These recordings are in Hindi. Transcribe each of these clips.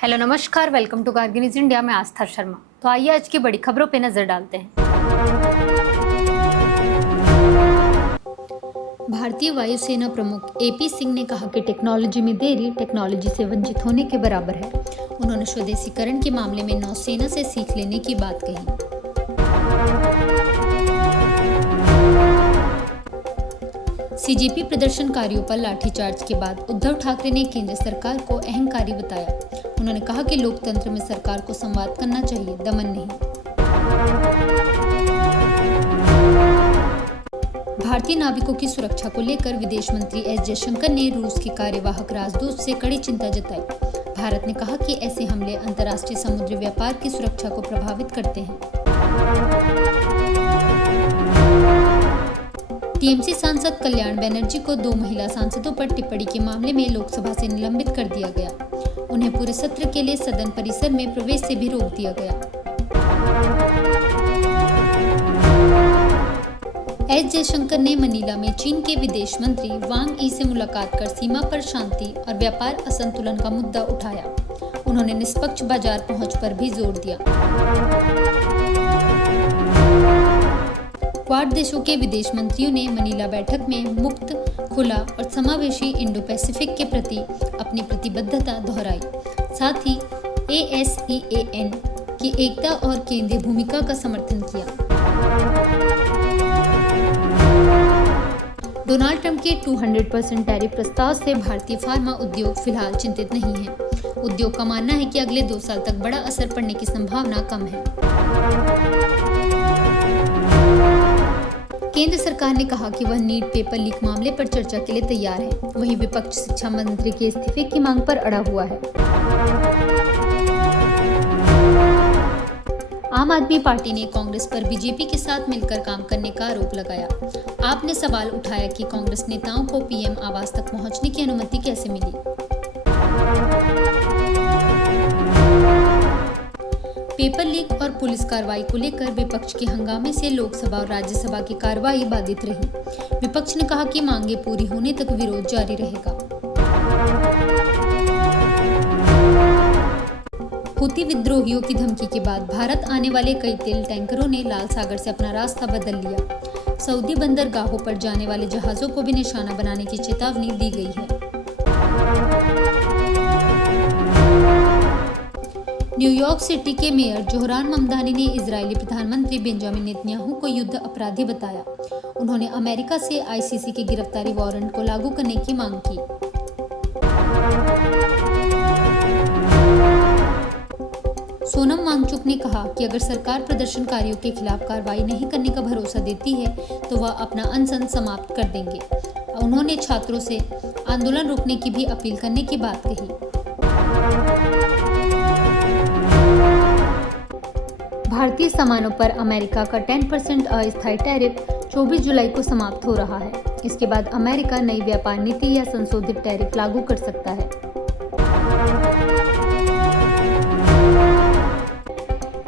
हेलो नमस्कार, welcome to Kargil news India में आस्था शर्मा। तो आइए आज की बड़ी खबरों पे नजर डालते हैं। भारतीय वायुसेना प्रमुख एपी सिंह ने कहा कि टेक्नोलॉजी में देरी टेक्नोलॉजी से वंचित होने के बराबर है। उन्होंने स्वदेशीकरण के मामले में नौसेना से सीख लेने की बात कही। सीजेपी प्रदर्शनकारियों पर लाठीचार्ज के बाद उद्धव ठाकरे ने केंद्र सरकार को अहंकारी बताया। उन्होंने कहा कि लोकतंत्र में सरकार को संवाद करना चाहिए, दमन नहीं। भारतीय नाविकों की सुरक्षा को लेकर विदेश मंत्री एस जयशंकर ने रूस के कार्यवाहक राजदूत से कड़ी चिंता जताई। भारत ने कहा कि ऐसे हमले अंतर्राष्ट्रीय समुद्री व्यापार की सुरक्षा को प्रभावित करते हैं। टीएमसी सांसद कल्याण बनर्जी को 2 महिला सांसदों पर टिप्पणी के मामले में लोकसभा से निलंबित कर दिया गया। उन्हें पूरे सत्र के लिए सदन परिसर में प्रवेश से भी रोक दिया गया। एस जयशंकर ने मनीला में चीन के विदेश मंत्री वांग यी से मुलाकात कर सीमा पर शांति और व्यापार असंतुलन का मुद्दा उठाया। उन्होंने निष्पक्ष बाजार पहुंच पर भी जोर दिया। क्वाड देशों के विदेश मंत्रियों ने मनीला बैठक में मुक्त, खुला और समावेशी इंडो पैसिफिक के प्रति अपनी प्रतिबद्धता दोहराई। साथ ही ASEAN की एकता और केंद्रीय भूमिका का समर्थन किया। डोनाल्ड ट्रंप के 200% टैरिफ प्रस्ताव से भारतीय फार्मा उद्योग फिलहाल चिंतित नहीं है। उद्योग का मानना है कि अगले 2 साल तक बड़ा असर पड़ने की संभावना कम है। केंद्र सरकार ने कहा कि वह नीट पेपर लीक मामले पर चर्चा के लिए तैयार है। वहीं विपक्ष शिक्षा मंत्री के इस्तीफे की मांग पर अड़ा हुआ है। आम आदमी पार्टी ने कांग्रेस पर बीजेपी के साथ मिलकर काम करने का आरोप लगाया। आपने सवाल उठाया कि कांग्रेस नेताओं को पीएम आवास तक पहुंचने की अनुमति कैसे मिली। पेपर लीक और पुलिस कार्रवाई को लेकर विपक्ष के हंगामे से लोकसभा और राज्यसभा की कार्रवाई बाधित रही। विपक्ष ने कहा कि मांगे पूरी होने तक विरोध जारी रहेगा। हूती विद्रोहियों की धमकी के बाद भारत आने वाले कई तेल टैंकरों ने लाल सागर से अपना रास्ता बदल लिया। सऊदी बंदरगाहों पर जाने वाले जहाजों को भी निशाना बनाने की चेतावनी दी गई है। न्यूयॉर्क सिटी के मेयर जोहरान ममदानी ने इजरायली प्रधानमंत्री बेंजामिन नेतन्याहू को युद्ध अपराधी बताया। उन्होंने अमेरिका से ICC के गिरफ्तारी वारंट को लागू करने की मांग की। सोनम वांगचुक ने कहा कि अगर सरकार प्रदर्शनकारियों के खिलाफ कार्रवाई नहीं करने का भरोसा देती है तो वह अपना अनशन समाप्त कर देंगे। उन्होंने छात्रों से आंदोलन रोकने की भी अपील करने की बात कही। भारतीय सामानों पर अमेरिका का 10% अस्थायी टैरिफ 24 जुलाई को समाप्त हो रहा है। इसके बाद अमेरिका नई व्यापार नीति या संशोधित टैरिफ लागू कर सकता है।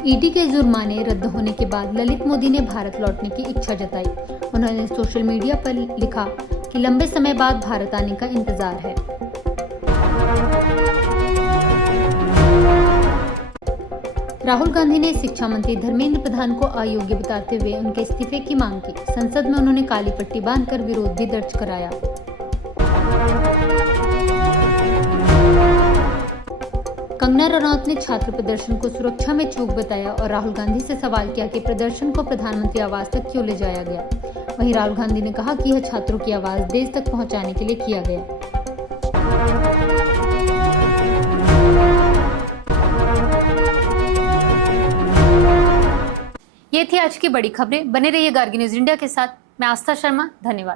ईडी के जुर्माने रद्द होने के बाद ललित मोदी ने भारत लौटने की इच्छा जताई। उन्होंने सोशल मीडिया पर लिखा कि लंबे समय बाद भारत आने का इंतजार है। राहुल गांधी ने शिक्षा मंत्री धर्मेंद्र प्रधान को अयोग्य बताते हुए उनके इस्तीफे की मांग की। संसद में उन्होंने काली पट्टी बांधकर विरोध भी दर्ज कराया। कंगना रनौत ने छात्र प्रदर्शन को सुरक्षा में चूक बताया और राहुल गांधी से सवाल किया कि प्रदर्शन को प्रधानमंत्री आवास तक क्यों ले जाया गया। वहीं राहुल गांधी ने कहा कि यह छात्रों की आवाज देश तक पहुंचाने के लिए किया गया। ये थी आज की बड़ी खबरें। बने रहिए कारगिल न्यूज़ इंडिया के साथ। मैं आस्था शर्मा, धन्यवाद।